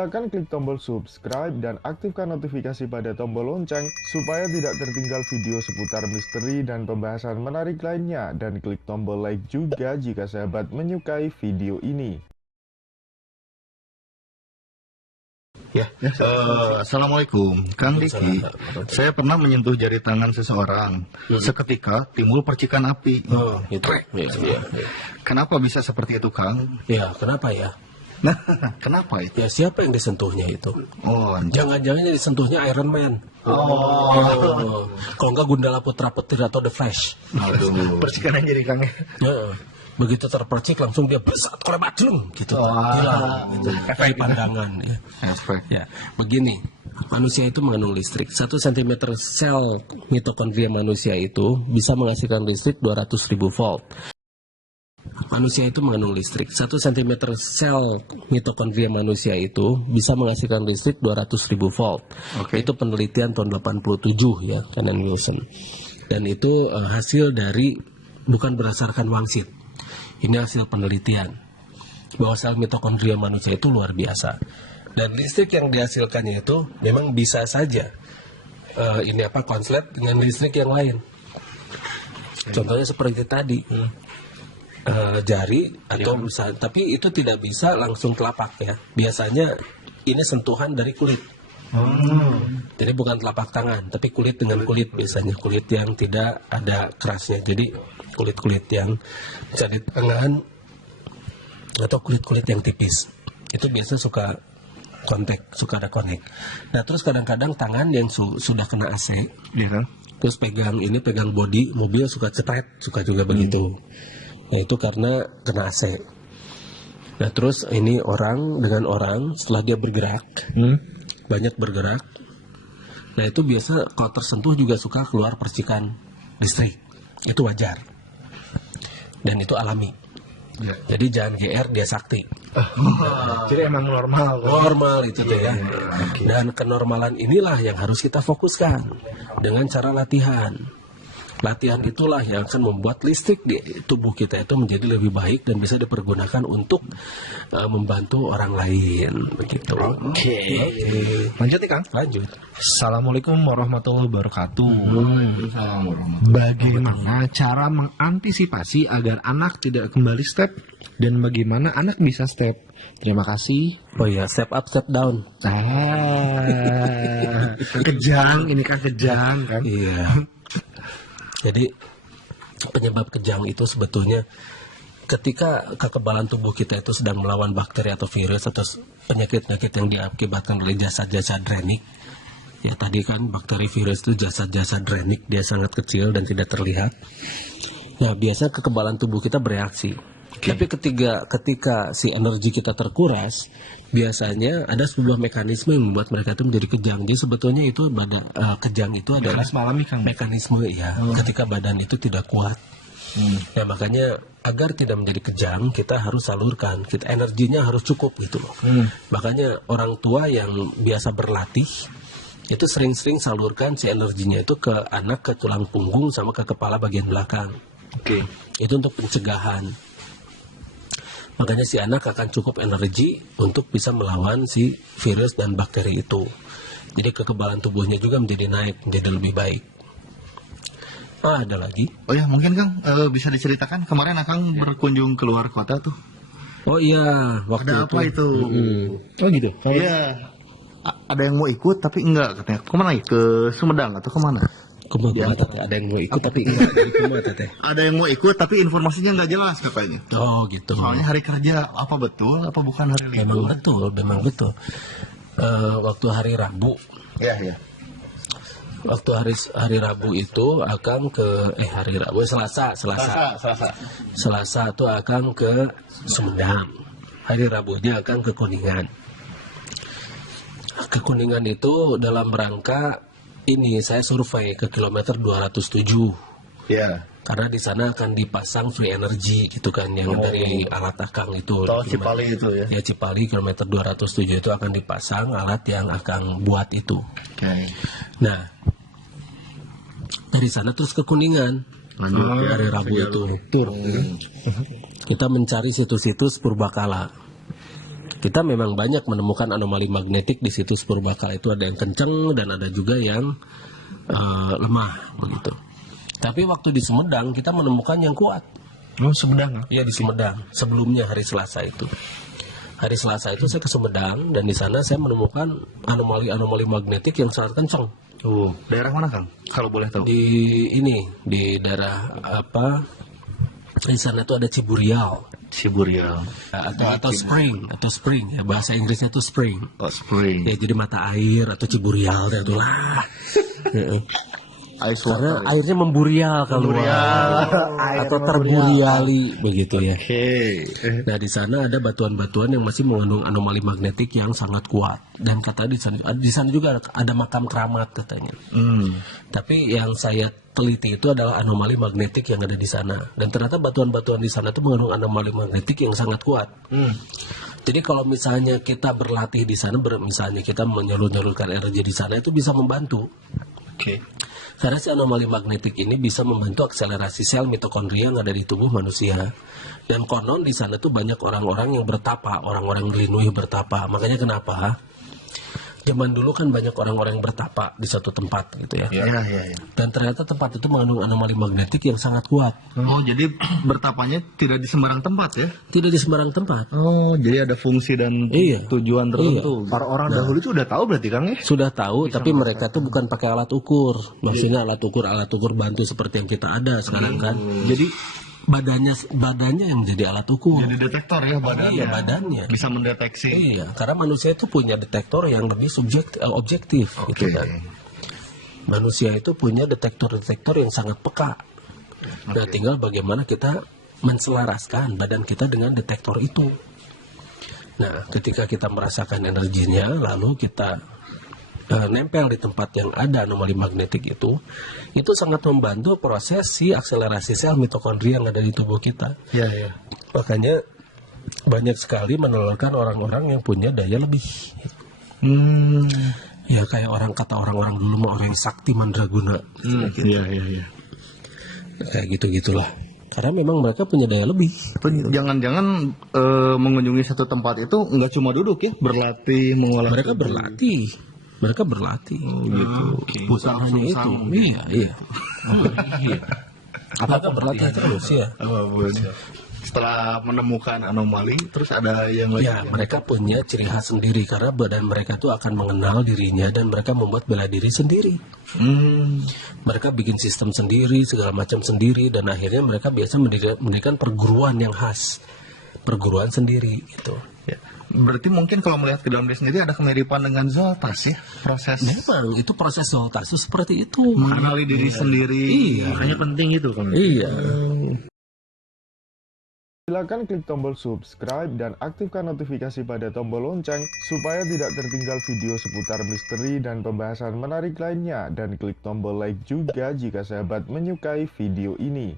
Silakan klik tombol subscribe dan aktifkan notifikasi pada tombol lonceng supaya tidak tertinggal video seputar misteri dan pembahasan menarik lainnya, dan klik tombol like juga jika sahabat menyukai video ini. Assalamualaikum, Kang Diki. Saya pernah menyentuh jari tangan seseorang. Seketika timbul percikan api. Kenapa bisa seperti itu, Kang? Ya, kenapa ya? Nah, kenapa itu? Ya, siapa yang disentuhnya itu? Jangan-jangan yang disentuhnya Iron Man. Kalau enggak Gundala Putra Petir atau The Flash. Aduh, percikan aja jadi Kang. Ya, begitu terpercik langsung dia besar kolebat gitu. Hilang gitu. Efek pandangan ya. Efek. Ya, begini. Manusia itu mengandung listrik. 1 cm sel mitokondria manusia itu bisa menghasilkan listrik 200.000 volt. Manusia itu mengandung listrik. 1 cm sel mitokondria manusia itu bisa menghasilkan listrik 200.000 volt. Itu penelitian tahun 87 ya, Cannon Wilson. Dan itu hasil dari, bukan berdasarkan wangsit. Ini hasil penelitian bahwa sel mitokondria manusia itu luar biasa. Dan listrik yang dihasilkannya itu memang bisa saja konslet dengan listrik yang lain. Contohnya seperti tadi. Jari atau misalnya, tapi itu tidak bisa langsung telapak ya. Biasanya ini sentuhan dari kulit. Jadi bukan telapak tangan, tapi kulit dengan kulit, biasanya kulit yang tidak ada kerasnya. Jadi kulit-kulit yang bisa di tangan atau kulit-kulit yang tipis itu biasa suka kontak, suka ada konek. Nah terus kadang-kadang tangan yang sudah kena AC, terus pegang bodi mobil suka cetret, suka juga begitu. Nah itu karena kena AC. Nah terus ini orang dengan orang setelah dia bergerak, banyak bergerak. Nah itu biasa kalau tersentuh juga suka keluar percikan listrik. Itu wajar. Dan itu alami. Jadi jangan GR, dia sakti. Jadi emang normal. Normal itu tuh ya. Dan kenormalan inilah yang harus kita fokuskan dengan cara latihan. Latihan itulah yang akan membuat listrik di tubuh kita itu menjadi lebih baik dan bisa dipergunakan untuk membantu orang lain. Begitu. Oke. Lanjut nih Kang. Lanjut. Assalamualaikum warahmatullahi wabarakatuh. Assalamualaikum. Bagaimana cara mengantisipasi agar anak tidak kembali step, dan bagaimana anak bisa step? Terima kasih. Oh iya, step up, step down. Kejang, ini kan kejang kan? Iya. Jadi penyebab kejang itu sebetulnya ketika kekebalan tubuh kita itu sedang melawan bakteri atau virus atau penyakit-penyakit yang diakibatkan oleh jasad-jasad renik. Ya tadi kan bakteri virus itu jasad-jasad renik, dia sangat kecil dan tidak terlihat. Nah biasa kekebalan tubuh kita bereaksi. Tapi ketika si energi kita terkuras, biasanya ada sebuah mekanisme yang membuat mereka itu menjadi kejang. Jadi sebetulnya itu kejang itu adalah mekanisme ya, ketika badan itu tidak kuat. Ya makanya agar tidak menjadi kejang, kita harus salurkan, energinya harus cukup gitu loh. Makanya orang tua yang biasa berlatih itu sering-sering salurkan si energinya itu ke anak, ke tulang punggung sama ke kepala bagian belakang. Itu untuk pencegahan. Makanya si anak akan cukup energi untuk bisa melawan si virus dan bakteri itu. Jadi kekebalan tubuhnya juga menjadi naik, menjadi lebih baik. Ada lagi? Oh ya, mungkin Kang bisa diceritakan kemarin Akang berkunjung keluar kota tuh. Oh iya, waktu ada apa itu? Oh gitu? Iya. Ada yang mau ikut tapi enggak katanya. Kemana ya? Ke Sumedang atau kemana? Ada yang mau ikut tapi enggak. Ada yang mau ikut tapi informasinya nggak jelas katanya. Oh gitu. Soalnya hari kerja, apa betul apa bukan hari libur? Memang betul. Waktu hari Rabu. Iya. Waktu hari Rabu itu akan ke Selasa itu akan ke Sumedang. Hari Rabunya akan ke Kuningan. Ke Kuningan itu dalam rangka ini saya survei ke kilometer 207. Iya. Karena di sana akan dipasang free energy gitu kan, yang dari alat akang itu. Tol Cipali itu ya. Ya Cipali kilometer 207 itu akan dipasang alat yang akan buat itu. Nah, dari sana terus ke Kuningan. Lanjut hari Rabu itu. Kita mencari situs-situs purbakala. kita memang banyak menemukan anomali magnetik di situs Purbakala. Itu ada yang kenceng dan ada juga yang lemah begitu. Tapi waktu di Sumedang kita menemukan yang kuat. Oh, Sumedang. Iya, di Sumedang. Sebelumnya hari Selasa itu. Hari Selasa itu saya ke Sumedang dan di sana saya menemukan anomali-anomali magnetik yang sangat kencang. Oh, daerah mana Kang? Kalau boleh tahu. Di daerah apa? Di sana itu ada Ciburial Ciburial. atau spring ya, bahasa Inggrisnya itu spring. Oh, spring. Ya, jadi mata air atau Ciburial itulah. Ice Karena airnya memburial keluar atau terburiali begitu ya. Oke. Nah, di sana ada batuan-batuan yang masih mengandung anomali magnetik yang sangat kuat dan kata di sana juga ada makam keramat katanya. Tapi yang saya teliti itu adalah anomali magnetik yang ada di sana dan ternyata batuan-batuan di sana itu mengandung anomali magnetik yang sangat kuat. Jadi kalau misalnya kita berlatih di sana, misalnya kita menyalurkan energi di sana itu bisa membantu. Oke. Karena si anomali magnetik ini bisa membantu akselerasi sel mitokondria yang ada di tubuh manusia. Dan konon di sana tuh banyak orang-orang yang bertapa, orang-orang Rinui bertapa. Makanya kenapa? Zaman dulu kan banyak orang-orang yang bertapa di satu tempat gitu ya. Iya. Dan ternyata tempat itu mengandung anomali magnetik yang sangat kuat. Oh, jadi bertapanya tidak di sembarang tempat ya? Tidak di sembarang tempat. Oh, jadi ada fungsi dan Iya. tujuan tertentu. Iya. Para orang dahulu itu udah tahu berarti Kang ya? Sudah tahu, tapi mereka tuh bukan pakai alat ukur. Maksudnya alat ukur bantu seperti yang kita ada sekarang kan. Jadi badannya yang jadi alat ukur. Jadi detektor ya badannya. Iya, badannya. Bisa mendeteksi. Iya, karena manusia itu punya detektor yang lebih objektif gitu kan. Manusia itu punya detektor-detektor yang sangat peka. Nah, tinggal bagaimana kita menselaraskan badan kita dengan detektor itu. Nah, ketika kita merasakan energinya, lalu kita nempel di tempat yang ada anomali magnetik itu sangat membantu proses si akselerasi sel mitokondria yang ada di tubuh kita. Iya. Makanya banyak sekali menelurkan orang-orang yang punya daya lebih. Ya kayak kata orang-orang dulu mah orang sakti mandraguna. Iya. Kayak gitu-gitulah. Karena memang mereka punya daya lebih. Jangan-jangan mengunjungi satu tempat itu nggak cuma duduk ya, berlatih, mengolah. Mereka berlatih. Oh, gitu. Bukan hanya itu. Iya. Mereka berlatih terus ya. Setelah menemukan anomali, terus ada yang lain. Ya, mereka punya ciri khas sendiri karena badan mereka itu akan mengenal dirinya dan mereka membuat bela diri sendiri. Mereka bikin sistem sendiri, segala macam sendiri dan akhirnya mereka biasa mendirikan perguruan yang khas, perguruan sendiri gitu. Ya. Berarti mungkin kalau melihat ke dalam diri sendiri ada kemiripan dengan Zoltas ya, proses. Memang itu proses Zoltas itu seperti itu. Mengenali diri sendiri. Iya. Makanya penting itu Kang. Iya. Silakan klik tombol subscribe dan aktifkan notifikasi pada tombol lonceng supaya tidak tertinggal video seputar misteri dan pembahasan menarik lainnya dan klik tombol like juga jika sahabat menyukai video ini.